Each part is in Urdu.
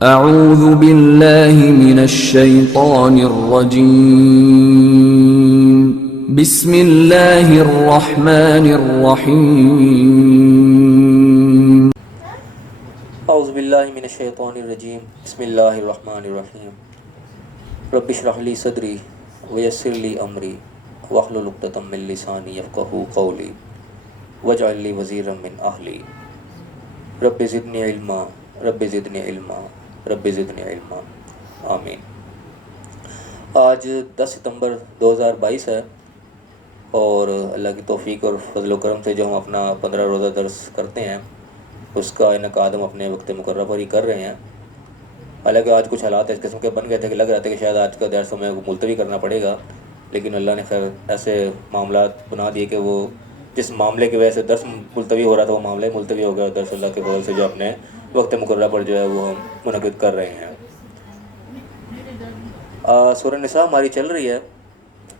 اعوذ باللہ من الشیطان الرجیم بسم اللہ الرحمن الرحیم اعوذ باللہ من الشیطان الرجیم بسم اللہ الرحمن الرحیم رب اشرح لی صدری ویسر لی امری واحلل عقدۃ من لسانی یفقہوا قولی واجعل لی وزیرا من اہلی رب زدنی علما رب زدنی علما رب زدنی علما آمین۔ آج 10 ستمبر 2022 ہے اور اللہ کی توفیق اور فضل و کرم سے جو ہم اپنا 15 روزہ درس کرتے ہیں اس کا انعقاد ہم اپنے وقت مقررہ پر ہی کر رہے ہیں۔ حالانکہ آج کچھ حالات اس قسم کے بن گئے تھے کہ لگ رہا تھا کہ شاید آج کا درس ہمیں ملتوی کرنا پڑے گا، لیکن اللہ نے خیر ایسے معاملات بنا دیے کہ وہ جس معاملے کی وجہ سے درس ملتوی ہو رہا تھا وہ معاملہ ملتوی ہو گیا، اور درس اللہ کے فضل سے جو اپنے وقت مقررہ پر جو ہے وہ ہم منعقد کر رہے ہیں۔ سورہ نساء ہماری چل رہی ہے،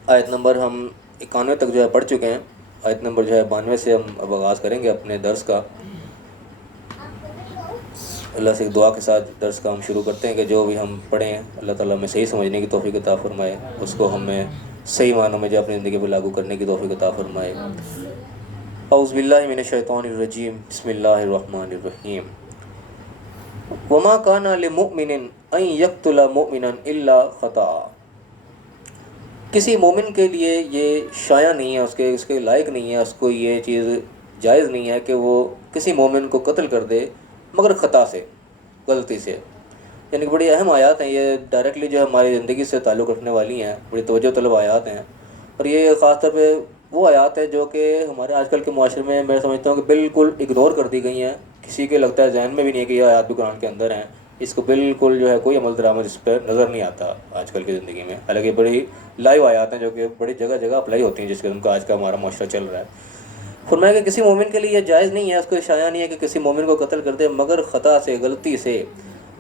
آیت نمبر ہم 91 تک جو ہے پڑھ چکے ہیں۔ آیت نمبر جو ہے 92 سے ہم اب آغاز کریں گے اپنے درس کا۔ اللہ سے ایک دعا کے ساتھ درس کا ہم شروع کرتے ہیں کہ جو بھی ہم پڑھیں اللہ تعالیٰ ہمیں صحیح سمجھنے کی توفیق عطا فرمائے، اس کو ہمیں صحیح معنوں میں جو اپنی زندگی پر لاگو کرنے کی توفیق عطا فرمائے۔ اعوذ باللہ من الشیطان الرجیم بسم اللہ الرحمن الرحیم وما کان لمؤمن ان یقتل مؤمنا الا خطأ۔ کسی مومن کے لیے یہ شایع نہیں ہے، اس کے لائق نہیں ہے، اس کو یہ چیز جائز نہیں ہے کہ وہ کسی مومن کو قتل کر دے مگر خطا سے، غلطی سے۔ یعنی کہ بڑی اہم آیات ہیں یہ، ڈائریکٹلی جو ہماری زندگی سے تعلق رکھنے والی ہیں، بڑی توجہ طلب آیات ہیں، اور یہ خاص طور پہ وہ آیات ہیں جو کہ ہمارے آج کل کے معاشرے میں میں سمجھتا ہوں کہ بالکل اگنور کر دی گئی ہیں۔ کسی کے لگتا ہے ذہن میں بھی نہیں ہے کہ یہ آیات بھی قرآن کے اندر ہیں، اس کو بالکل جو ہے کوئی عمل درآمد اس پہ نظر نہیں آتا آج کل کی زندگی میں، حالانکہ بڑی لائیو آیات ہیں جو کہ بڑی جگہ جگہ اپلائی ہوتی ہیں جس قسم کا آج کا ہمارا معاشرہ چل رہا ہے۔ فرمایا کہ کسی مومن کے لیے یہ جائز نہیں ہے، اس کو شایع نہیں ہے کہ کسی مومن کو قتل کر دے مگر خطا سے، غلطی سے۔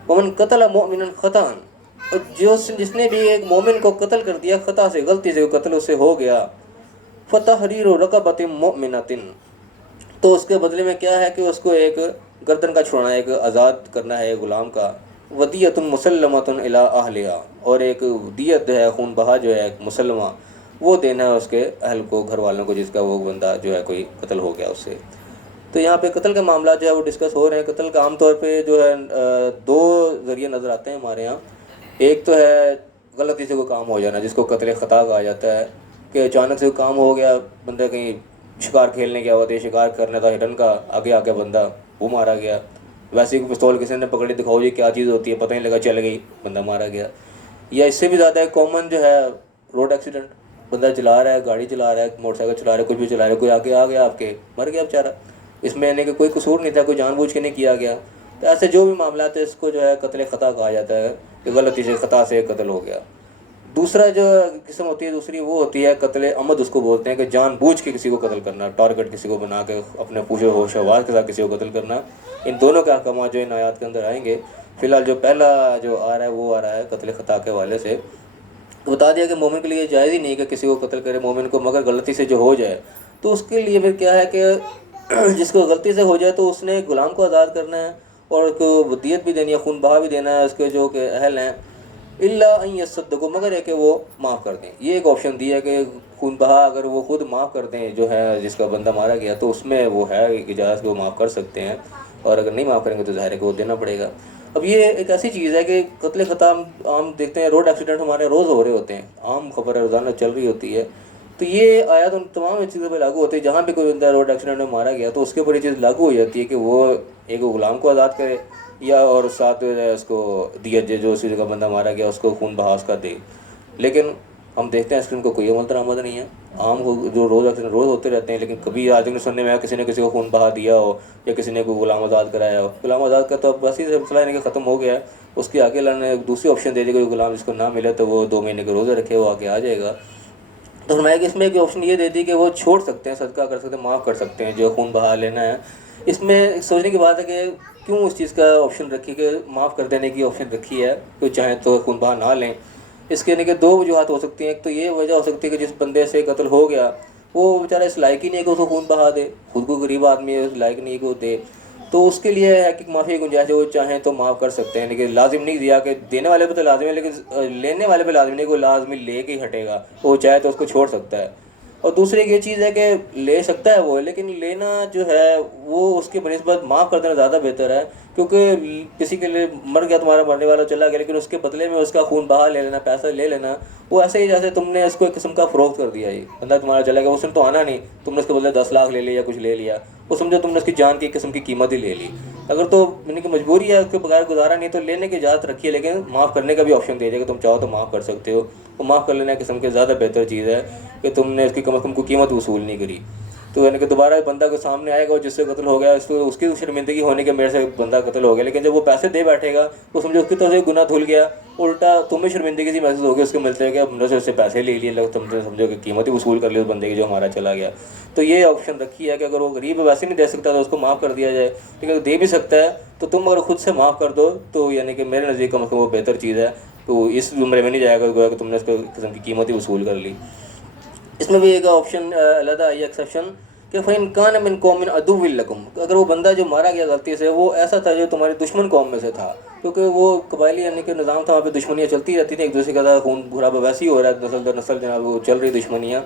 ومن قتل مؤمنا خطأ، اور جس نے بھی ایک مومن کو قتل کر دیا خطا سے، غلطی سے قتل اس سے ہو گیا، فتحریر رقبۃ مؤمنۃ، تو اس کے بدلے میں کیا ہے کہ اس کو ایک گردن کا چھڑانا ہے، ایک آزاد کرنا ہے ایک غلام کا، ودیۃ مسلمۃ الی اہلہا، اور ایک دیت جو ہے خون بہا جو ہے ایک مسلمہ وہ دینا ہے اس کے اہل کو، گھر والوں کو، جس کا وہ بندہ جو ہے کوئی قتل ہو گیا اس سے۔ تو یہاں پہ قتل کے معاملات جو ہے وہ ڈسکس ہو رہے ہیں۔ قتل کا عام طور پہ جو ہے دو ذریعے نظر آتے ہیں ہمارے یہاں۔ ایک تو ہے غلطی سے کوئی کام ہو جانا جس کو قتل خطا کہا جاتا ہے، کہ اچانک سے کوئی کام ہو گیا، بندہ کہیں شکار کھیلنے گیا ہوا تھا، شکار کرنا تھا ہرن کا، آگے آ کے بندہ وہ مارا گیا، ویسے ہی پستول کسی نے پکڑی، دکھاؤ جی کیا چیز ہوتی ہے، پتہ نہیں لگا، چل گئی، بندہ مارا گیا۔ یا اس سے بھی زیادہ کامن جو ہے روڈ ایکسیڈنٹ، بندہ چلا رہا ہے، گاڑی چلا رہا ہے، موٹر سائیکل چلا رہا ہے، کچھ بھی چلا رہا ہے، کوئی آگے آ گیا آپ کے، مر گیا بیچارہ، اس میں یعنی کہ کوئی قصور نہیں تھا، کوئی جان بوجھ کے نہیں کیا گیا۔ تو ایسے جو بھی معاملات ہیں اس کو جو ہے قتل خطا کہا جاتا ہے، کہ غلطی سے، خطا سے قتل ہو گیا۔ دوسرا جو قسم ہوتی ہے دوسری وہ ہوتی ہے قتل عمد، اس کو بولتے ہیں، کہ جان بوجھ کے کسی کو قتل کرنا، ٹارگٹ کسی کو بنا کے اپنے پوچھے ہوش و حواس کے ساتھ کسی کو قتل کرنا۔ ان دونوں کے احکامات جو ان آیات کے اندر آئیں گے۔ فی الحال جو پہلا جو آ رہا ہے وہ آ رہا ہے قتل خطا کے حوالے سے، بتا دیا کہ مومن کے لیے جائز ہی نہیں کہ کسی کو قتل کرے مومن کو، مگر غلطی سے جو ہو جائے تو اس کے لیے پھر کیا ہے کہ جس کو غلطی سے ہو جائے تو اس نے غلام کو آزاد کرنا ہے، اور اس کو دیت بھی دینی ہے، خون بہا بھی دینا ہے اس کے جو کہ اہل ہیں، الا ان یصدقوا، مگر ہے کہ وہ معاف کر دیں۔ یہ ایک آپشن دیا ہے کہ خون بہا اگر وہ خود معاف کر دیں جو ہے جس کا بندہ مارا گیا تو اس میں وہ ہے اجازت کہ وہ معاف کر سکتے ہیں، اور اگر نہیں معاف کریں گے تو ظاہر ہے کہ وہ دینا پڑے گا۔ اب یہ ایک ایسی چیز ہے کہ قتل خطا عام دیکھتے ہیں، روڈ ایکسیڈنٹ ہمارے روز ہو رہے ہوتے ہیں، عام خبر ہے، روزانہ چل رہی ہوتی ہے، تو یہ آیات ان تمام چیزوں پہ لاگو ہوتی ہے۔ جہاں بھی کوئی بندہ روڈ ایکسیڈنٹ میں مارا گیا تو اس کے اوپر یہ چیز لاگو ہو جاتی ہے کہ وہ ایک غلام کو آزاد کرے، یا اور ساتھ اس کو دیت جو اسی جگہ بندہ مارا گیا اس کو خون بہا اس کا دے۔ لیکن ہم دیکھتے ہیں اس کو کوئی عمل درآمد نہیں ہے، عام جو روز ایکسیڈنٹ روز ہوتے رہتے ہیں، لیکن کبھی آج تک سننے میں کسی نے کسی کو خون بہا دیا ہو، یا کسی نے کوئی غلام آزاد کرایا ہو۔ غلام آزاد کا تو اب بس ہی مسئلہ ہے کہ ختم ہو گیا ہے، اس کی آگے اللہ نے دوسری آپشن دے دی، کوئی غلام جس کو نہ ملے تو وہ 2 مہینے کے روزے رکھے وہ آگے آ جائے گا۔ تو فرمایا کہ اس میں ایک آپشن یہ دے دی کہ وہ چھوڑ سکتے ہیں، صدقہ کر سکتے ہیں، معاف کر سکتے ہیں جو خون بہا لینا ہے۔ اس میں سوچنے کی بات ہے کہ کیوں اس چیز کا آپشن رکھی، کہ معاف کر دینے کی آپشن رکھی ہے، کوئی چاہیں تو خون بہا نہ لیں۔ اس کے کہ 2 وجوہات ہو سکتی ہیں۔ ایک تو یہ وجہ ہو سکتی ہے کہ جس بندے سے قتل ہو گیا وہ بیچارہ اس لائق ہی نہیں ہے کہ اس کو خون بہا دے، خود کو غریب آدمی ہے، اس لائق نہیں ہے کہ وہ دے، تو اس کے لیے ہے کہ معافی کی گنجائش ہے، وہ چاہیں تو معاف کر سکتے ہیں، لیکن لازم نہیں دیا کہ دینے والے پہ تو لازم ہے، لیکن لینے والے پہ لازم نہیں کہ وہ لازمی لے کے ہی ہٹے گا، وہ چاہے تو اس کو چھوڑ سکتا ہے۔ اور دوسری ایک یہ چیز ہے کہ لے سکتا ہے وہ، لیکن لینا جو ہے وہ اس کی بنسبت معاف کر دینا زیادہ بہتر ہے، کیونکہ کسی کے لیے مر گیا، تمہارا مرنے والا چلا گیا، لیکن اس کے بدلے میں اس کا خون بہا لے لینا، پیسہ لے لینا، وہ ایسے ہی جیسے تم نے اس کو ایک قسم کا فروخت کر دیا ہی، بندہ تمہارا چلا گیا، اس نے تو آنا نہیں، تم نے اس کے بدلے 10 لاکھ لے لیا، کچھ لے لیا، وہ سمجھو تم نے اس کی جان کی ایک قسم کی قیمت ہی لے لی۔ اگر تو یعنی کہ مجبوری ہے، اس کے بغیر گزارا نہیں، تو لینے کی اجازت رکھیے، لیکن معاف کرنے کا بھی آپشن دے دیجیے کہ تم چاہو تو معاف کر سکتے ہو۔ وہ معاف کر لینا قسم کے زیادہ بہتر چیز ہے کہ تم نے اس کی کم از کم کوئی قیمت وصول نہیں کری۔ تو یعنی کہ دوبارہ بندہ کو سامنے آئے گا جس سے قتل ہو گیا، اس کی شرمندگی ہونے کے میرے سے بندہ قتل ہو گیا، لیکن جب وہ پیسے دے بیٹھے گا تو سمجھو اس کی طرف سے گناہ دھل گیا، الٹا تمہیں شرمندگی سی محسوس ہوگی اس کے ملتے کہ ہم نے اس سے پیسے لے لیے، تم سے سمجھو کہ قیمت ہی وصول کر لی اس بندے کی جو ہمارا چلا گیا۔ تو یہ آپشن رکھی ہے کہ اگر وہ غریب ویسے نہیں دے سکتا تو اس کو معاف کر دیا جائے، لیکن اگر دے بھی سکتا ہے تو تم اگر خود سے معاف کر دو تو یعنی کہ میرے نزدیک کم از کم وہ بہتر چیز ہے، تو اس زمرے میں نہیں جائے گا کہ تم نے اس کو قسم کی قیمت ہی وصول کر لی۔ اس میں بھی ایک آپشن علیحدہ آئی ایکسیپشن کہ فَإِنْ كَانَ مِنْ قَوْمٍ عَدُوٍّ لَكُمْ، اگر وہ بندہ جو مارا گیا غلطی سے وہ ایسا تھا جو تمہاری دشمن قوم میں سے تھا، کیونکہ وہ قبائلی یعنی کہ نظام تھا، وہاں پہ دشمنیاں چلتی رہتی تھیں، ایک دوسرے کا خون خرابہ ویسے ہی ہو رہا ہے، نسل در نسل جناب وہ چل رہی دشمنیاں،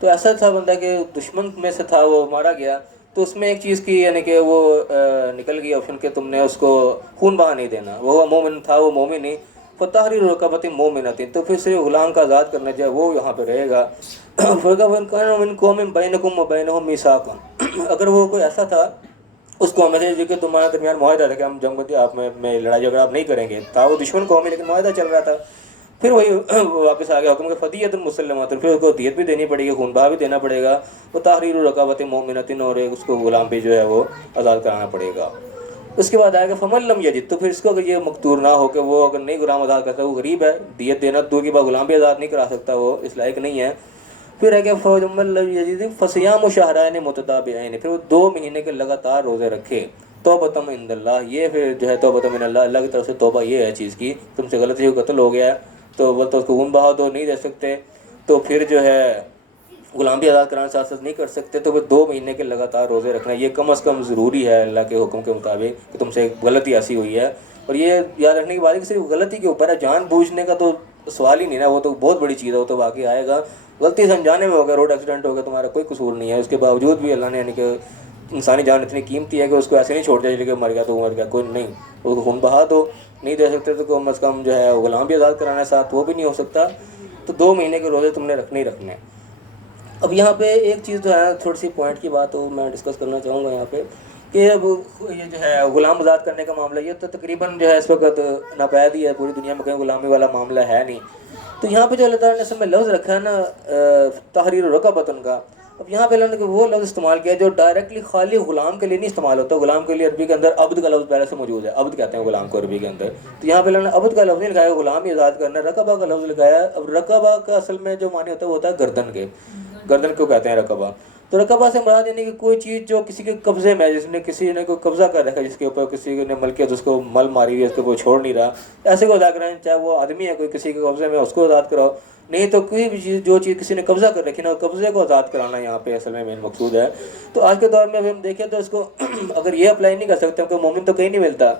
تو ایسا تھا بندہ کہ دشمن میں سے تھا، وہ مارا گیا، تو اس میں ایک چیز کی یعنی کہ وہ نکل گئی آپشن کہ تم نے اس کو خون بہا نہیں دینا، وہ مومن تھا، وہ مومن نہیں، فتحریر رقبۃ مؤمنۃ، تو پھر صرف غلام کا آزاد کرنا چاہے وہ یہاں پہ رہے گا۔ فَإِنْ قَوْمٍ بَيْنَكُمْ وَبَيْنَهُم مِّيثَاقٌ، اگر وہ کوئی ایسا تھا اس قوم میں سے جو کہ تمہارے درمیان معاہدہ تھا کہ ہم جنگ بندی آپ میں لڑائی جھگڑا آپ نہیں کریں گے، تھا وہ دشمن قوم ہے لیکن معاہدہ چل رہا تھا، پھر وہی واپس آ گیا حکم کہ فدیۃ مسلمۃ، پھر اس کو دیت بھی دینی پڑے گی، خون بہا بھی دینا پڑے گا، وہ تحریر رقبۃ مؤمنۃ، اور اس کو غلام بھی جو ہے وہ آزاد کرانا پڑے گا۔ اس کے بعد آئے گا فمن لم یجد، تو پھر اس کو اگر یہ مقدور نہ ہو کہ وہ اگر نہیں غلام آزاد کرتا، وہ غریب ہے، دیت دینا دور کی بات غلام بھی آزاد نہیں کرا سکتا، وہ اس لائق نہیں ہے، پھر ہے کہ فمن لم یجد فصیام شہرین متتابعین، پھر وہ 2 مہینے کے لگاتار روزے رکھے، توبۃ من اللہ، یہ پھر جو ہے توبۃ من اللہ، اللہ کی طرف سے توبہ یہ ہے چیز کی، تم سے غلطی سے قتل ہو گیا ہے تو وہ تو اس کو خون بہا دو، نہیں دے سکتے تو پھر جو ہے غلام بھی آزاد کرانا ساتھ ساتھ نہیں کر سکتے، تو وہ 2 مہینے کے لگاتار روزے رکھنا یہ کم از کم ضروری ہے اللہ کے حکم کے مطابق کہ تم سے غلطی ایسی ہوئی ہے۔ اور یہ یاد رکھنے کی بات ہے کہ صرف غلطی کے اوپر ہے، جان بوجھنے کا تو سوال ہی نہیں نا، وہ تو بہت بڑی چیز ہے، وہ تو واقعی آئے گا، غلطی سے انجانے میں ہو گیا، روڈ ایکسیڈنٹ ہو گیا، تمہارا کوئی قصور نہیں ہے، اس کے باوجود بھی اللہ نے یعنی کہ انسانی جان اتنی قیمتی ہے کہ اس کو ایسے نہیں چھوڑ دیا کہ مر گیا تو مر گیا، کوئی نہیں، اس کو خون بہا دو، نہیں دے سکتے تو کم از کم جو ہے غلام بھی آزاد کرانا ہے ساتھ، وہ بھی نہیں ہو سکتا، تو 2 مہینے کے روزے تم نے رکھنے ہی رکھنے۔ اب یہاں پہ ایک چیز جو ہے تھوڑی سی پوائنٹ کی بات ہو میں ڈسکس کرنا چاہوں گا یہاں پہ کہ اب یہ جو ہے غلام آزاد کرنے کا معاملہ یہ تو تقریباً جو ہے اس وقت ناپید ہی ہے، پوری دنیا میں کہیں غلامی والا معاملہ ہے نہیں، تو یہاں پہ جو اللہ تعالیٰ نے اس میں لفظ رکھا ہے نا تحریر رقبۃ کا، اب یہاں پہ اللہ نے وہ لفظ استعمال کیا جو ڈائریکٹلی خالی غلام کے لیے نہیں استعمال ہوتا، غلام کے لیے عربی کے اندر عبد کا لفظ پہلے سے موجود ہے، عبد کہتے ہیں غلام کو عربی کے اندر، تو یہاں پہ اللہ نے عبد کا لفظ نہیں لکھایا، غلام ہی آزاد کرنا، رقبہ کا لفظ لکھایا۔ اب رقبہ کا اصل میں جو معنی ہوتا ہے وہ ہوتا ہے گردن کے، گردن کو کہتے ہیں رقبہ، تو رقبہ سے مراد یعنی کہ کوئی چیز جو کسی کے قبضے میں، جس نے کسی نے کوئی قبضہ کر رکھا ہے، جس کے اوپر کسی نے ملکیت اس کو مل ماری ہوئی ہے، اس کو کوئی چھوڑ نہیں رہا، ایسے کو آزاد کرائیں، چاہے وہ آدمی ہے کوئی کسی کے قبضے میں اس کو آزاد کراؤ، نہیں تو کوئی بھی چیز جو چیز کسی نے قبضہ کر رکھی نا قبضے کو آزاد کرانا یہاں پہ اصل میں مین مقصود ہے۔ تو آج کے دور میں ابھی ہم دیکھیں تو اس کو اگر یہ اپلائی نہیں کر سکتے کہ مومن تو کہیں نہیں ملتا،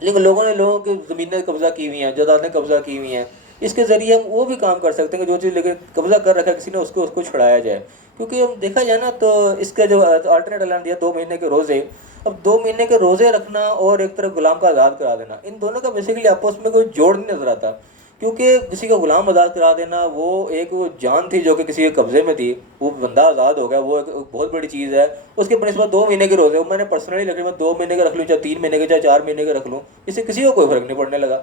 لیکن لوگوں کی زمینیں قبضہ کی ہوئی ہیں، جائیدادیں قبضہ کی ہوئی ہیں، اس کے ذریعے ہم وہ بھی کام کر سکتے ہیں کہ جو چیز لیکن قبضہ کر رکھا ہے کسی نے اس کو چھڑایا جائے، کیونکہ ہم دیکھا جائے نا تو اس کا جو آلٹرنیٹ اعلان دیا 2 مہینے کے روزے، اب 2 مہینے کے روزے رکھنا اور ایک طرف غلام کا آزاد کرا دینا، ان دونوں کا بیسیکلی آپس میں کوئی جوڑ نہیں نظر آتا، کیونکہ کسی کا غلام آزاد کرا دینا وہ ایک وہ جان تھی جو کہ کسی کے قبضے میں تھی، وہ بندہ آزاد ہو گیا، وہ ایک بہت بڑی چیز ہے، اس کے بنسبت 2 مہینے کے روزے، وہ میں نے پرسنلی رکھ لیا، 2 مہینے کا رکھ لوں چاہے 3 مہینے کے چاہے 4 مہینے کا رکھ لوں، اس سے کسی کو کوئی فرق نہیں پڑنے لگا۔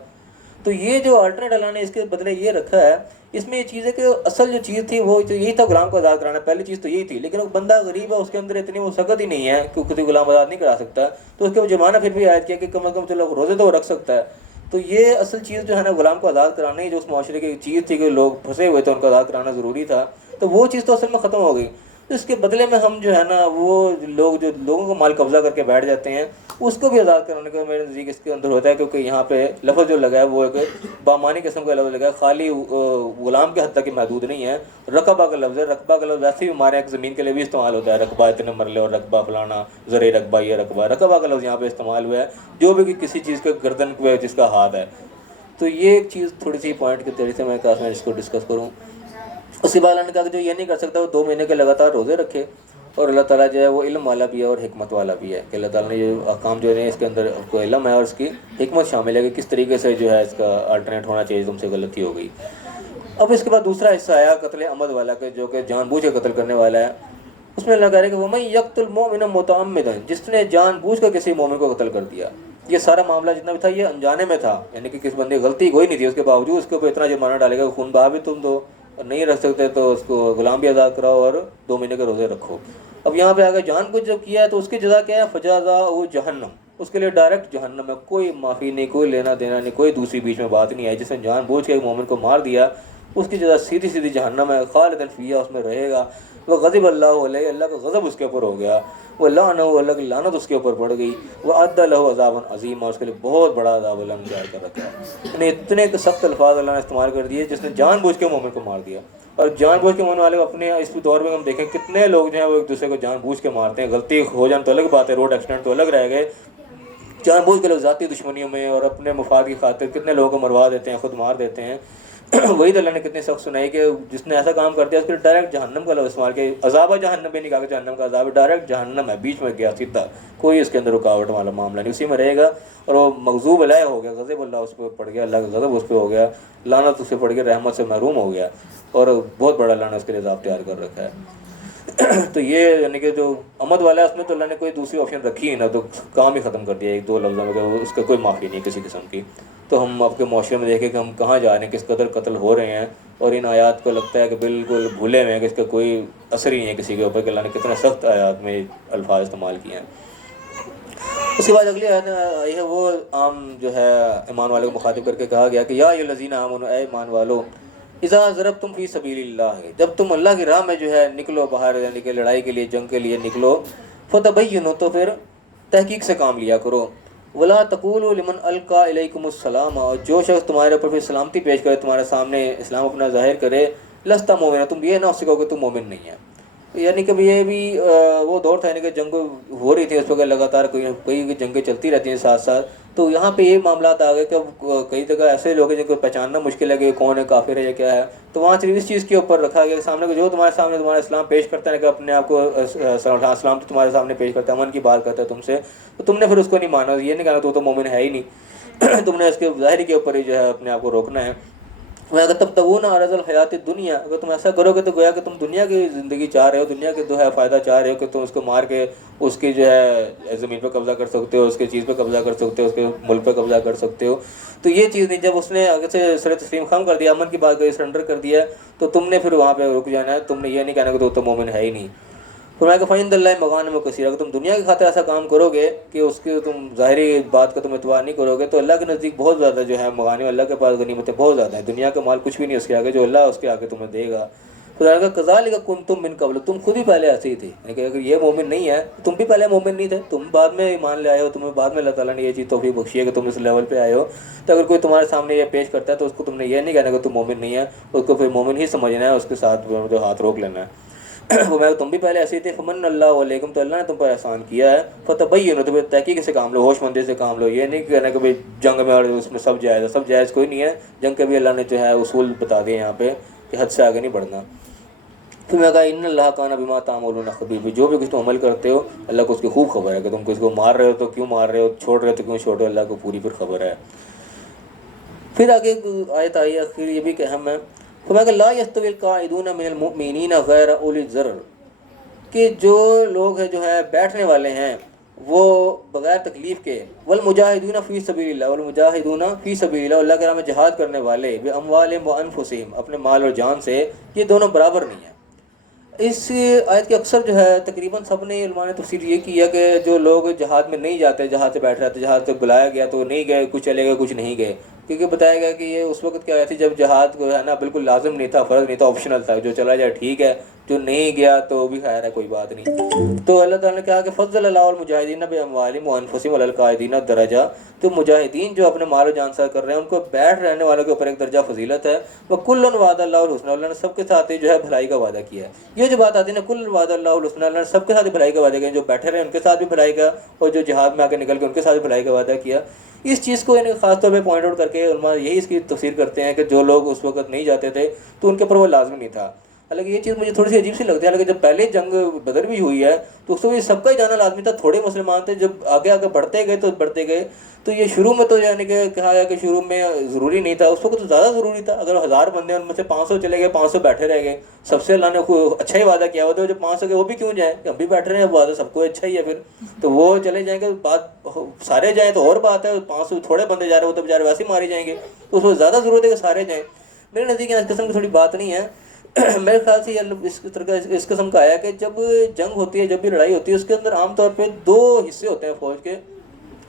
تو یہ جو آلٹرنیٹ اللہ نے اس کے بدلے یہ رکھا ہے، اس میں یہ چیز ہے کہ اصل جو چیز تھی وہ یہی تھا غلام کو آزاد کرانا، پہلی چیز تو یہی تھی، لیکن وہ بندہ غریب ہے، اس کے اندر اتنی وہ سخت ہی نہیں ہے کہ کسی غلام آزاد نہیں کرا سکتا، تو اس کے جرمانہ پھر بھی عائد کیا کہ کم از کم چلو روزے تو وہ رکھ سکتا ہے، تو یہ اصل چیز جو ہے نا غلام کو آزاد کرانا ہی جو اس معاشرے کی چیز تھی کہ لوگ پھنسے ہوئے تھے ان کو آزاد کرانا ضروری تھا، تو وہ چیز تو اصل میں ختم ہو گئی۔ اس کے بدلے میں ہم جو ہے نا وہ لوگ جو لوگوں کو مال قبضہ کر کے بیٹھ جاتے ہیں اس کو بھی آزاد کرانے کا میرے نزدیک اس کے اندر ہوتا ہے، کیونکہ یہاں پہ لفظ جو لگا ہے وہ ایک بامانی قسم کا لفظ لگا ہے، خالی غلام کے حد تک محدود نہیں ہے، رقبہ کا لفظ ہے۔ رقبہ کا لفظ ویسے بھی ہمارے ایک زمین کے لیے بھی استعمال ہوتا ہے، رقبہ اتنے مرلے اور رقبہ فلانا زرعی رقبہ، یہ رقبہ کا لفظ یہاں پہ استعمال ہوا ہے، جو بھی کسی چیز کا گردن پہ جس کا ہاتھ ہے۔ تو یہ ایک چیز تھوڑی سی پوائنٹ کے طریقے سے میں کہا میں اس کو ڈسکس کروں۔ اس کے بعد اللہ نے کہا کہ جو یہ نہیں کر سکتا وہ 2 مہینے کے لگاتار روزے رکھے، اور اللہ تعالیٰ جو ہے وہ علم والا بھی ہے اور حکمت والا بھی ہے، کہ اللہ تعالیٰ نے یہ احکام جو ہے اس کے اندر اس کو علم ہے اور اس کی حکمت شامل ہے کہ کس طریقے سے جو ہے اس کا الٹرنیٹ ہونا چاہیے، تم سے غلطی ہو گئی۔ اب اس کے بعد دوسرا حصہ آیا قتل عمد والا، کہ جو کہ جان بوجھ کے قتل کرنے والا ہے۔ اس میں اللہ کہہ رہا ہے کہ وَمَن يَقْتُلْ مُؤْمِنًا مُتَعَمِّدًا، جس نے جان بوجھ کر کسی مومن کو قتل کر دیا۔ یہ سارا معاملہ جتنا بھی تھا یہ انجانے میں تھا، یعنی کہ کس بندے غلطی کوئی نہیں تھی، اس کے باوجود اس کے اوپر اتنا جرمانہ ڈالے گا کہ خون بہا بھی تم دو، اور نہیں رکھ سکتے تو اس کو غلام بھی آزاد کراؤ اور 2 مہینے کے روزے رکھو۔ اب یہاں پہ اگر جان بوجھ جب کیا ہے تو اس کی جزا کیا ہے؟ فجازاؤ جہنم، اس کے لیے ڈائریکٹ جہنم ہے، کوئی معافی نہیں، کوئی لینا دینا نہیں، کوئی دوسری بیچ میں بات نہیں ہے۔ جس نے جان بوجھ کے ایک مومن کو مار دیا اس کی جزا سیدھی جہنم ہے، خالداً فیہا، اس میں رہے گا۔ وہ غضب اللہ علیہ، اللہ کا غضب اس کے اوپر ہو گیا، وہ لعنہ، اللہ کی لعنت اس کے اوپر پڑ گئی، وہ اعد لہ عذابا عظیما، اس کے لیے بہت بڑا عذاب اللہ نے جائز کر رکھا ہے۔ یعنی اتنے سخت الفاظ اللہ نے استعمال کر دیے جس نے جان بوجھ کے مومن کو مار دیا۔ اور جان بوجھ کے مرنے والے کو اپنے اس دور میں ہم دیکھیں کتنے لوگ جو ہیں وہ ایک دوسرے کو جان بوجھ کے مارتے ہیں، غلطی ہو جانا تو الگ بات ہے، روڈ ایکسیڈنٹ تو الگ رہ گئے، جان بوجھ کے لوگ ذاتی دشمنیوں میں اور اپنے مفاد کی خاطر کتنے لوگوں کو مروا دیتے ہیں، خود مار دیتے ہیں۔ وہی تو اللہ نے کتنی سخت سنائی کہ جس نے ایسا کام کر دیا اس کے ڈائریکٹ جہنم کا لفظ استعمال کیا، عذاب جہنم بھی نہیں کہا کہ جہنم کا عذاب، ڈائریکٹ جہنم ہے، بیچ میں گیا سیدھا، کوئی اس کے اندر رکاوٹ والا معاملہ نہیں، اسی میں رہے گا۔ اور وہ مغضوب علیہ ہو گیا، غضب اللہ اس پہ پڑ گیا، اللہ کا غضب اس پہ ہو گیا، لعنت اس پہ پڑ گیا، رحمت سے محروم ہو گیا، اور بہت بڑا اللہ نے اس کے لیے عذاب تیار کر رکھا ہے۔ تو یہ یعنی کہ جو عمد والا ہے اس میں تو اللہ نے کوئی دوسری آپشن رکھی ہی نہ، تو کام ہی ختم کر دیا 1-2 لفظوں میں، کہ اس کا کوئی معافی نہیں کسی قسم کی۔ تو ہم آپ کے معاشرے میں دیکھیں کہ ہم کہاں جا رہے ہیں، کس قدر قتل ہو رہے ہیں، اور ان آیات کو لگتا ہے کہ بالکل بھولے ہوئے ہیں کہ اس کا کوئی اثر ہی نہیں ہے کسی کے اوپر، کہ اللہ نے کتنے سخت آیات میں الفاظ استعمال کیے ہیں۔ اس کے بعد اگلی آیت آئی ہے، وہ عام جو ہے ایمان والے کو مخاطب کر کے کہا گیا کہ یا ایھا الذین آمنوا، اے ایمان والو، اذا ضربتم فی سبیل اللہ، جب تم اللہ کی راہ میں جو ہے نکلو باہر، یعنی کہ لڑائی کے لیے، جنگ کے لیے نکلو، فتبینوا، تو پھر تحقیق سے کام لیا کرو، ولا تقولوا لمن القى الیکم السلام، اور جو شخص تمہارے اوپر پھر سلامتی پیش کرے، تمہارے سامنے اسلام اپنا ظاہر کرے، لست مومنا، تم یہ نہ ہو سکو کہ تم مومن نہیں ہے۔ یعنی کہ یہ بھی وہ دور تھا، یعنی کہ جنگ ہو رہی تھی اس وقت لگاتار، کئی جنگیں چلتی رہتی ہیں ساتھ ساتھ، تو یہاں پہ یہ معاملات آ گئے کہ کئی جگہ ایسے لوگ ہیں جن کو پہچاننا مشکل ہے کہ کون ہے، کافر ہے یا کیا ہے، تو وہاں صرف اس چیز کے اوپر رکھا گیا کہ سامنے کو جو تمہارے سامنے تمہارا اسلام پیش کرتا ہے، کہ اپنے آپ کو اسلام تو تمہارے سامنے پیش کرتا ہے، امن کی بات کرتا ہے تم سے، تو تم نے پھر اس کو نہیں مانا، یہ نہیں کہا تو مومن ہے ہی نہیں، تم نے اس کے ظاہری کے اوپر ہی جو ہے اپنے آپ کو روکنا ہے۔ اگر تبتغون عرض الحیات الدنیا، اگر تم ایسا کرو گے تو گویا کہ تم دنیا کی زندگی چاہ رہے ہو، دنیا کے جو ہے فائدہ چاہ رہے ہو، کہ تم اس کو مار کے اس کی جو ہے زمین پہ قبضہ کر سکتے ہو، اس کے چیز پہ قبضہ کر سکتے ہو، اس کے ملک پہ قبضہ کر سکتے ہو، تو یہ چیز نہیں۔ جب اس نے آگے سے سر تسلیم خم کر دیا، امن کی بات کری، سرنڈر کر دیا، تو تم نے پھر وہاں پہ رک جانا ہے، تم نے یہ نہیں کہنا کہ تو مومن ہے ہی نہیں۔ فرمایا کہ فَعِندَ اللہِ مَغَانِمُ كَثِيرَةٌ، اگر تم دنیا کی خاطر ایسا کام کرو گے کہ اس کی تم ظاہری بات کا تم اعتبار نہیں کرو گے، تو اللہ کے نزدیک بہت زیادہ جو ہے مغانم، اللہ کے پاس غنیمتیں بہت زیادہ ہیں، دنیا کا مال کچھ بھی نہیں اس کے آگے، جو اللہ اس کے آگے تمہیں دے گا۔ خدا کا کذالک کنتم من قبل، تم خود ہی پہلے ایسے ہی تھے، یعنی کہ اگر یہ مومن نہیں ہے، تم بھی پہلے مومن نہیں تھے، تم بعد میں ایمان لے آئے ہو، تمہیں بعد میں اللہ تعالیٰ نے یہ چیز توفیق بخشی ہے کہ تم اس لیول پہ آئے ہو، تو اگر کوئی تمہارے سامنے یہ پیش کرتا ہے تو اس کو تم نے یہ نہیں کہنا کہ تم مومن نہیں ہے، اس کو پھر مومن ہی سمجھنا ہے، اس کے ساتھ جو ہاتھ روک لینا ہے۔ وہ میں تم بھی پہلے ایسے ہی تھے، فمن اللہ علیکم، تو اللہ نے تم پر احسان کیا ہے، فتبینوا، تو پھر تحقیق سے کام لو، ہوش مندی سے کام لو، یہ نہیں کہنا کہ بھائی جنگ میں اور اس میں سب جائز ہے، سب جائز کوئی نہیں ہے، جنگ کے بھی اللہ نے جو ہے اصول بتا دیے یہاں پہ کہ حد سے آگے نہیں بڑھنا۔ پھر میں کہا ان اللہ کان بما تعملون خبیر، جو بھی کچھ تم عمل کرتے ہو اللہ کو اس کی خوب خبر ہے، کہ تم کسی کو مار رہے ہو تو کیوں مار رہے ہو، چھوڑ رہے ہو تو کیوں چھوڑ رہے ہو، اللہ کو پوری پھر خبر ہے۔ پھر آگے آیت آئی آخر یہ بھی کہ اہم ہے، فرمایا کہ لا یستوی القاعدون من المؤمنین غیر اولی الضرر، کہ جو لوگ ہیں جو ہیں بیٹھنے والے ہیں وہ بغیر تکلیف کے، والمجاہدون فی سبیل اللہ، والمجاہدون فی سبیل اللہ، اللہ کے راہ میں جہاد کرنے والے، باموالہم وانفسہم، اپنے مال اور جان سے، یہ دونوں برابر نہیں ہیں۔ اس آیت کے اکثر جو ہے تقریباً سب نے علماء نے تفسیر یہ کی ہے کہ جو لوگ جہاد میں نہیں جاتے، جہاد سے بیٹھ رہتے، جہاد سے بلایا گیا تو نہیں گئے، کچھ چلے گئے کچھ نہیں گئے، کیونکہ بتایا گیا کہ یہ اس وقت کیا تھی جب جہاد کو ہے نا بالکل لازم نہیں تھا، فرض نہیں تھا، آپشنل تھا، جو چلا جائے ٹھیک ہے، جو نہیں گیا تو بھی خیر ہے، کوئی بات نہیں۔ تو اللہ تعالیٰ نے کہا کہ فضل اللہ المجاہدین باموالہم وانفسہم علی القاعدین درجہ، تو مجاہدین جو اپنے مال و جان سے کر رہے ہیں ان کو بیٹھ رہنے والوں کے اوپر ایک درجہ فضیلت ہے۔ وکلا وعد اللہ الحسنی، اللہ نے سب کے ساتھ جو ہے بھلائی کا وعدہ کیا ہے۔ یہ جو بات آتی ہے نا کل وعد اللہ الحسنی، اللہ نے سب کے ساتھ بھلائی کا وعدہ کیا، جو بیٹھے رہے ان کے ساتھ بھی بھلائی کا، اور جو جہاد میں آ کے نکل کے ان کے ساتھ بھی بھلائی کا وعدہ کیا۔ اس چیز کو خاص طور پہ پوائنٹ آؤٹ کر کے علماء یہی اس کی تفسیر کرتے ہیں کہ جو لوگ اس وقت نہیں جاتے تھے تو ان کے اوپر وہ لازم نہیں تھا۔ حالانکہ یہ چیز مجھے تھوڑی سی عجیب سی لگتی ہے، حالانکہ جب پہلے جنگ بدر بھی ہوئی ہے تو اس میں سب کا ہی جانا لازمی تھا، تھوڑے مسلمان تھے، جب آگے آگے بڑھتے گئے تو یہ شروع میں تو یعنی کہ کہا گیا کہ شروع میں ضروری نہیں تھا، اس وقت تو زیادہ ضروری تھا۔ اگر 1000 بندے ان میں سے 500 چلے گئے، 500 بیٹھے رہ گئے، سب سے اللہ نے اچھا ہی وعدہ کیا ہوا تھا، جو 500 کے وہ بھی کیوں جائیں، ہم بھی بیٹھ رہے ہیں، وعدہ سب کو اچھا ہی ہے، پھر تو وہ چلے جائیں گے، بات سارے جائیں تو اور بات ہے، 500 تھوڑے بندے جا رہے ہو تو بیچارے ویسے ہی مارے جائیں گے، تو اس کو زیادہ ضرورت ہے کہ سارے جائیں۔ میرے نزدیک اس قسم کی تھوڑی بات نہیں ہے۔ میرے خیال سے اس قسم کا آیا کہ جب جنگ ہوتی ہے، جب بھی لڑائی ہوتی ہے، اس کے اندر عام طور پہ 2 حصے ہوتے ہیں فوج کے۔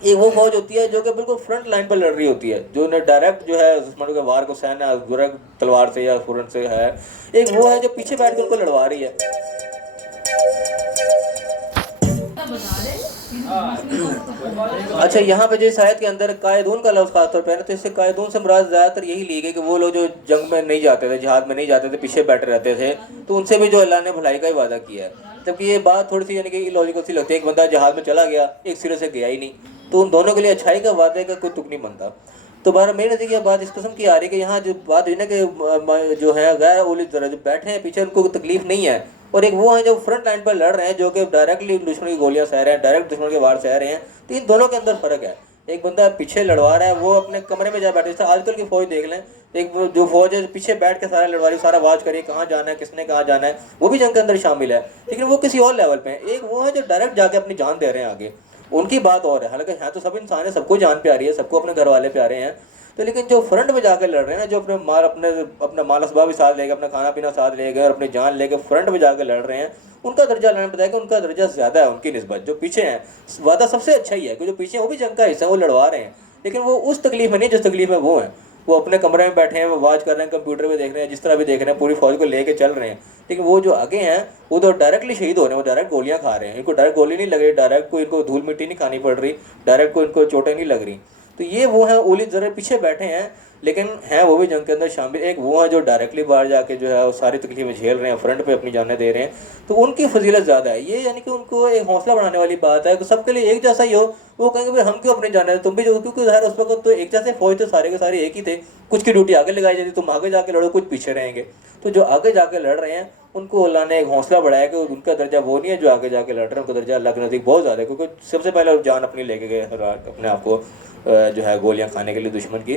ایک وہ فوج ہوتی ہے جو کہ بالکل فرنٹ لائن پر لڑ رہی ہوتی ہے، جو نے ڈائریکٹ جو ہے دشمنوں کے وار کو سہنا ہے تلوار سے یا فرنٹ سے ہے۔ ایک وہ ہے جو پیچھے بیٹھ کے ان کو لڑوا رہی ہے۔ اچھا، یہاں پہ جس آیت کے اندر قائدون کا لفظ خاص طور پہ ہے تو اس سے قائدون سے مراد زیادہ تر یہی لی گئی کہ وہ لوگ جو جنگ میں نہیں جاتے تھے، جہاد میں نہیں جاتے تھے، پیچھے بیٹھے رہتے تھے، تو ان سے بھی جو اللہ نے بھلائی کا ہی وعدہ کیا ہے۔ جبکہ یہ بات تھوڑی سی یعنی کہ لوجیکل سی لگتی ہے، ایک بندہ جہاد میں چلا گیا، ایک سرے سے گیا ہی نہیں، تو ان دونوں کے لیے اچھائی کا وعدے کا کوئی تک نہیں بنتا۔ تو بارہ میرے نزدیک یہ بات اس قسم کی آ رہی ہے کہ یہاں جو بات ہوئی نا کہ جو ہے غیر اولی ذرا جو بیٹھے ہیں پیچھے ان کو تکلیف نہیں ہے، اور ایک وہ ہیں جو فرنٹ لائن پر لڑ رہے ہیں، جو کہ ڈائریکٹلی دشمن کی گولیاں سہ رہے ہیں، ڈائریکٹ دشمن کے وار سہ رہے ہیں۔ تو ان دونوں کے اندر فرق ہے۔ ایک بندہ پیچھے لڑوا رہا ہے، وہ اپنے کمرے میں جا بیٹھے، جیسے آج کل کی فوج دیکھ لیں، ایک جو فوج ہے پیچھے بیٹھ کے سارا لڑوا رہی، سارا واچ کری کہاں جانا ہے، کس نے کہاں جانا ہے، وہ بھی جنگ کے اندر شامل ہے، لیکن وہ کسی اور لیول پہ ہیں۔ ایک وہ ہے جو ڈائریکٹ جا کے اپنی جان دے رہے ہیں آگے، ان کی بات اور ہے، حالانکہ ہیں تو سب انسان ہیں، سب کو جان پیاری ہے، سب کو اپنے گھر والے پیارے ہیں، تو لیکن جو فرنٹ میں جا کے لڑ رہے ہیں نا، جو اپنا مال اسباب بھی ساتھ لے گئے، اپنا کھانا پینا ساتھ لے گئے اور اپنی جان لے کے فرنٹ میں جا کے لڑ رہے ہیں، ان کا درجہ اللہ نے بتایا کہ ان کا درجہ زیادہ ہے ان کی نسبت۔ جو پیچھے ہیں وعدہ سب سے اچھا ہی ہے کہ جو پیچھے ہیں وہ بھی جنگ کا حصہ، وہ لڑوا رہے ہیں، لیکن وہ اس تکلیف میں نہیں جس تکلیف میں وہ ہیں۔ وہ اپنے کمرے میں بیٹھے ہیں، وہ واچ کر رہے ہیں، کمپیوٹر پہ دیکھ رہے ہیں، جس طرح بھی دیکھ رہے ہیں، پوری فوج کو لے کے چل رہے ہیں، لیکن وہ جو آگے ہیں وہ تو ڈائریکٹلی شہید ہو رہے ہیں، وہ ڈائریکٹ گولیاں کھا رہے ہیں، ان کو ڈائریکٹ گولی نہیں لگ رہی، ڈائریکٹ کوئی ان کو دھول مٹی نہیں کھانی پڑ رہی، ڈائریکٹ کوئی ان کو چوٹیں نہیں لگ رہی۔ تو یہ وہ ہیں اولی ذرے پیچھے بیٹھے ہیں، لیکن ہیں وہ بھی جنگ کے اندر شامل۔ ایک وہ ہیں جو ڈائریکٹلی باہر جا کے جو ہے وہ ساری تکلیفیں جھیل رہے ہیں، فرنٹ پہ اپنی جانیں دے رہے ہیں، تو ان کی فضیلت زیادہ ہے۔ یہ یعنی کہ ان کو ایک حوصلہ بڑھانے والی بات ہے کہ سب کے لیے ایک جیسا ہی ہو، وہ کہیں گے بھائی ہم کیوں اپنی جانیں، تم بھی جو، کیونکہ ظاہر اس وقت تو ایک جیسے فوج تھے، سارے کے سارے ایک ہی تھے، کچھ کی ڈیوٹی آگے لگائی جاتی، تم آگے جا کے لڑو، کچھ پیچھے رہیں گے، تو جو آگے جا کے لڑ رہے ہیں ان کو اللہ نے ایک حوصلہ بڑھایا کہ ان کا درجہ وہ نہیں ہے جو آگے جا کے لڑ رہے ہیں، ان کا درجہ اللہ کے نزدیک بہت زیادہ ہے، کیونکہ سب سے پہلے جان اپنی لے کے گئے اپنے آپ کو جو ہے گولیاں کھانے کے لیے دشمن کی۔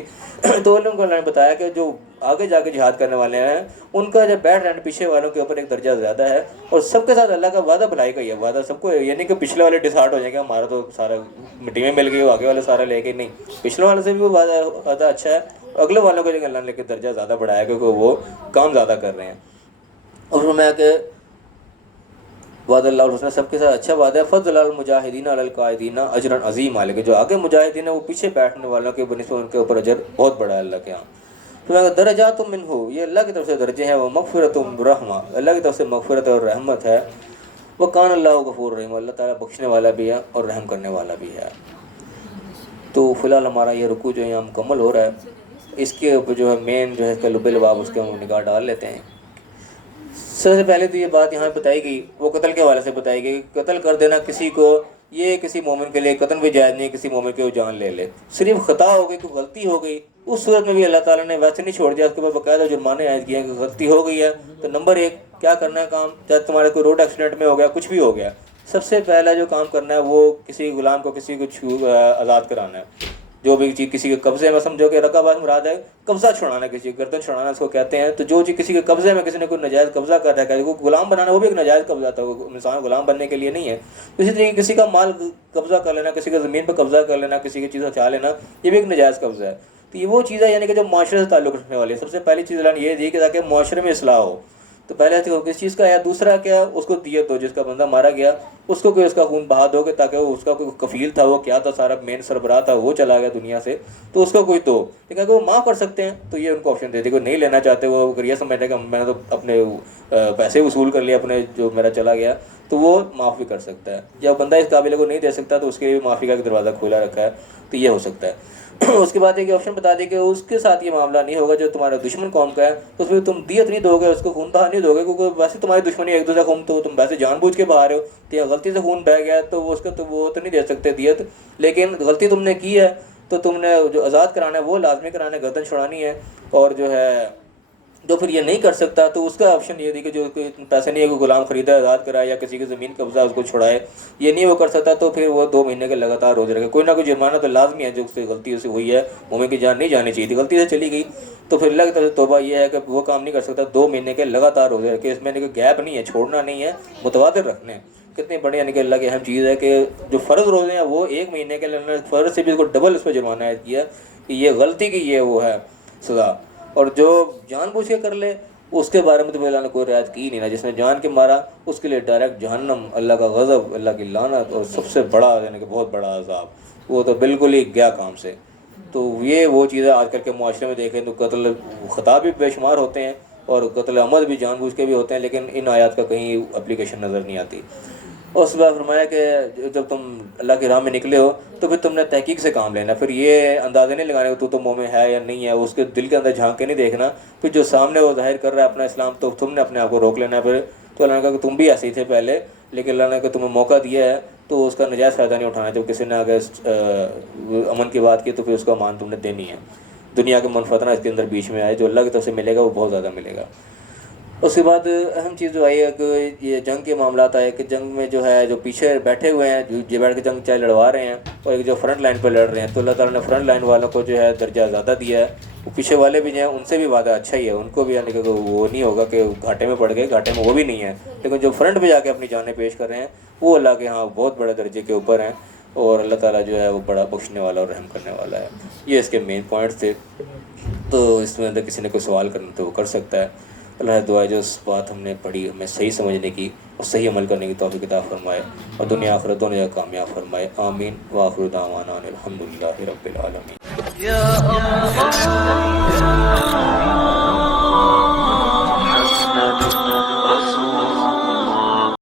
تو ان کو اللہ نے بتایا کہ جو آگے جا کے جہاد کرنے والے ہیں ان کا جب بیٹھ رہے پیچھے والوں کے اوپر ایک درجہ زیادہ ہے، اور سب کے ساتھ اللہ کا وعدہ بھلائی کا ہی ہے، وعدہ سب کو، یعنی کہ پچھلے والے ڈسہارٹ ہو جائیں گے ہمارا تو سارا مٹی میں مل گئی، وہ آگے والے سارا لے کے، نہیں، پچھلے والے سے بھی وہ وعدہ اچھا ہے، اگلے والوں کو اللہ نے لے کے درجہ زیادہ بڑھایا کیونکہ وہ کام زیادہ کر رہے ہیں۔ اور فرمایا کہ وعد اللہ الحسنی سب کے ساتھ اچھا وعدہ ہے، فضل المجاہدین علی القاعدین اجرا عظیما، کہ جو آگے مجاہدین ہیں وہ پیچھے بیٹھنے والوں کے بنسبت ان کے اوپر اجر بہت بڑا ہے اللہ کے ہاں۔ تو درجات منہ، یہ اللہ کی طرف سے درجے ہیں، وہ مغفرت رحمہ، اللہ کی طرف سے مغفرت اور رحمت ہے، وہ کان اللہ غفور رحیم، اللہ تعالیٰ بخشنے والا بھی ہے اور رحم کرنے والا بھی ہے۔ تو فی الحال ہمارا یہ رکوع جو ہے یہاں مکمل ہو رہا ہے، اس کے اوپر جو ہے مین جو ہے اس کا لب لباب اس کے ہم نگاہ ڈال لیتے ہیں۔ سب سے پہلے تو یہ بات یہاں بتائی گئی، وہ قتل کے حوالے سے بتائی گئی، قتل کر دینا کسی کو یہ کسی مومن کے لیے قتل بھی جائز نہیں، کسی مومن کے وہ جان لے لے، صرف خطا ہو گئی، کوئی غلطی ہو گئی، اس صورت میں بھی اللہ تعالیٰ نے ویسے نہیں چھوڑ دیا، اس کے بعد باقاعدہ جرمانے عائد کیے ہیں کہ غلطی ہو گئی ہے تو نمبر 1 کیا کرنا ہے کام، چاہے تمہارے کوئی روڈ ایکسیڈنٹ میں ہو گیا، کچھ بھی ہو گیا، سب سے پہلا جو کام کرنا ہے وہ کسی غلام کو کسی کو آزاد کرانا ہے، جو بھی چیز کسی کے قبضے میں، سمجھو کہ رقبہ مراد ہے قبضہ چھڑانا، کسی کی گردن چھڑانا اس کو کہتے ہیں، تو جو چیز کسی کے قبضے میں کسی نے کوئی ناجائز قبضہ کر رکھا ہے، کوئی غلام بنانا وہ بھی ایک ناجائز قبضہ تھا، وہ انسان غلام بننے کے لیے نہیں ہے، اسی طریقے کسی کا مال قبضہ کر لینا، کسی کا زمین پہ قبضہ کر لینا، کسی کی چیز ہتھیا لینا، یہ بھی ایک ناجائز قبضہ ہے۔ تو یہ وہ چیز ہے یعنی کہ جو معاشرے سے تعلق رکھنے والی ہے، سب سے پہلی چیز اللہ نے یہ دی کہ تاکہ معاشرے میں اصلاح ہو، تو پہلے تو کس چیز کا ہے. دوسرا کیا, اس کو دیت دو, جس کا بندہ مارا گیا اس کو کوئی اس کا خون بہا دو کہ تاکہ اس کا کوئی کفیل تھا, وہ کیا تھا, سارا مین سربراہ تھا, وہ چلا گیا دنیا سے, تو اس کو کوئی دو. لیکن اگر وہ معاف کر سکتے ہیں تو یہ ان کو آپشن دے دی. کوئی نہیں لینا چاہتے, وہ اگر یہ سمجھتے کہ میں نے تو اپنے پیسے وصول کر لیے اپنے جو میرا چلا گیا, تو وہ معاف بھی کر سکتا ہے. جب بندہ اس قابل کو نہیں دے سکتا تو اس کے لیے بھی معافی کا دروازہ کھولا رکھا ہے, تو یہ ہو سکتا ہے. اس کے بعد ایک آپشن بتا دیں کہ اس کے ساتھ یہ معاملہ نہیں ہوگا جو تمہارا دشمن قوم کا ہے, تو اس میں تم دیت نہیں دو گے, اس کو خون بہا نہیں دو گے, کیونکہ ویسے تمہاری دشمنی ایک دوسرے خون, تو تم ویسے جان بوجھ کے بہا رہے ہو, تو یا غلطی سے خون بہہ گیا تو اس کا تو وہ تو نہیں دے سکتے دیت. لیکن غلطی تم نے کی ہے تو تم نے جو آزاد کرانا ہے وہ لازمی کرانا ہے, گردن چھڑانی ہے. اور جو ہے جو پھر یہ نہیں کر سکتا تو اس کا آپشن یہ دی کہ جو پیسے نہیں ہے, کوئی غلام خریدا آزاد کرائے یا کسی کی زمین قبضہ اس کو چھڑائے, یہ نہیں وہ کر سکتا, تو پھر وہ 2 مہینے کے لگاتار روزے رکھے. کوئی نہ کوئی جرمانہ تو لازمی ہے, جو اس سے غلطی سے ہوئی ہے, مومن کی جان نہیں جانی چاہیے تھی, غلطی سے چلی گئی, تو پھر اللہ کی طرف سے توبہ یہ ہے کہ وہ کام نہیں کر سکتا, 2 مہینے کے لگاتار روزے رکھے. اس میں کوئی گیپ نہیں ہے, چھوڑنا نہیں ہے, متواتر رکھنے. کتنی بڑی یعنی کہ اللہ کی اہم چیز ہے کہ جو فرض روزے ہیں وہ 1 مہینے کے فرض سے بھی اس کو ڈبل اس پہ جرمانہ عائد کیا کہ یہ غلطی کی یہ وہ ہے سزا. اور جو جان بوجھ کے کر لے اس کے بارے میں تو اللہ نے کوئی رعایت کی نہیں نا. جس نے جان کے مارا اس کے لیے ڈائریکٹ جہنم, اللہ کا غضب, اللہ کی لعنت, اور سب سے بڑا یعنی کہ بہت بڑا عذاب, وہ تو بالکل ہی گیا کام سے. تو یہ وہ چیزیں آج کل کے معاشرے میں دیکھیں تو قتل خطا بھی بے شمار ہوتے ہیں اور قتل عمد بھی جان بوجھ کے بھی ہوتے ہیں, لیکن ان آیات کا کہیں اپلیکیشن نظر نہیں آتی. اس بار فرمایا کہ جب تم اللہ کی راہ میں نکلے ہو تو پھر تم نے تحقیق سے کام لینا. پھر یہ اندازے نہیں لگانے کہ تو مومن ہے یا نہیں ہے, اس کے دل کے اندر جھانک کے نہیں دیکھنا. پھر جو سامنے وہ ظاہر کر رہا ہے اپنا اسلام, تو تم نے اپنے آپ کو روک لینا ہے. پھر تو اللہ نے کہا کہ تم بھی ایسے ہی تھے پہلے, لیکن اللہ نے کہ تمہیں موقع دیا ہے تو اس کا نجائز فائدہ نہیں اٹھانا. جب کسی نے اگر امن کی بات کی تو پھر اس کا امان تم نے دینی ہے. دنیا کے منفعت نہ اس کے اندر بیچ میں آئے, جو اللہ کی طرف سے ملے گا وہ بہت زیادہ ملے گا. اس کے بعد اہم چیز جو آئی ہے کہ یہ جنگ کے معاملات آئے کہ جنگ میں جو ہے جو پیچھے بیٹھے ہوئے ہیں, جو بیٹھ کے جنگ چاہے لڑوا رہے ہیں, اور ایک جو فرنٹ لائن پہ لڑ رہے ہیں, تو اللہ تعالیٰ نے فرنٹ لائن والوں کو جو ہے درجہ زیادہ دیا ہے. وہ پیچھے والے بھی جو ہیں ان سے بھی وعدہ اچھا ہی ہے, ان کو بھی یعنی کہ وہ نہیں ہوگا کہ گھاٹے میں پڑ گئے, گھاٹے میں وہ بھی نہیں ہے. لیکن جو فرنٹ پہ جا کے اپنی جانیں پیش کر رہے ہیں وہ اللہ کے ہاں بہت بڑے درجے کے اوپر ہیں, اور اللہ تعالیٰ جو ہے وہ بڑا بخشنے والا اور رحم کرنے والا ہے. یہ اس کے مین پوائنٹس تھے. تو اس میں اندر کسی نے کوئی سوال کرنا تو وہ کر سکتا ہے. اللہ دعا جو اس بات ہم نے پڑھی ہمیں صحیح سمجھنے کی اور صحیح عمل کرنے کی توفیق عطا فرمائے, اور دنیا آخرت دونوں جگہ کامیاب فرمائے. آمین. وآخر دعوانا الحمدللہ رب العالمین.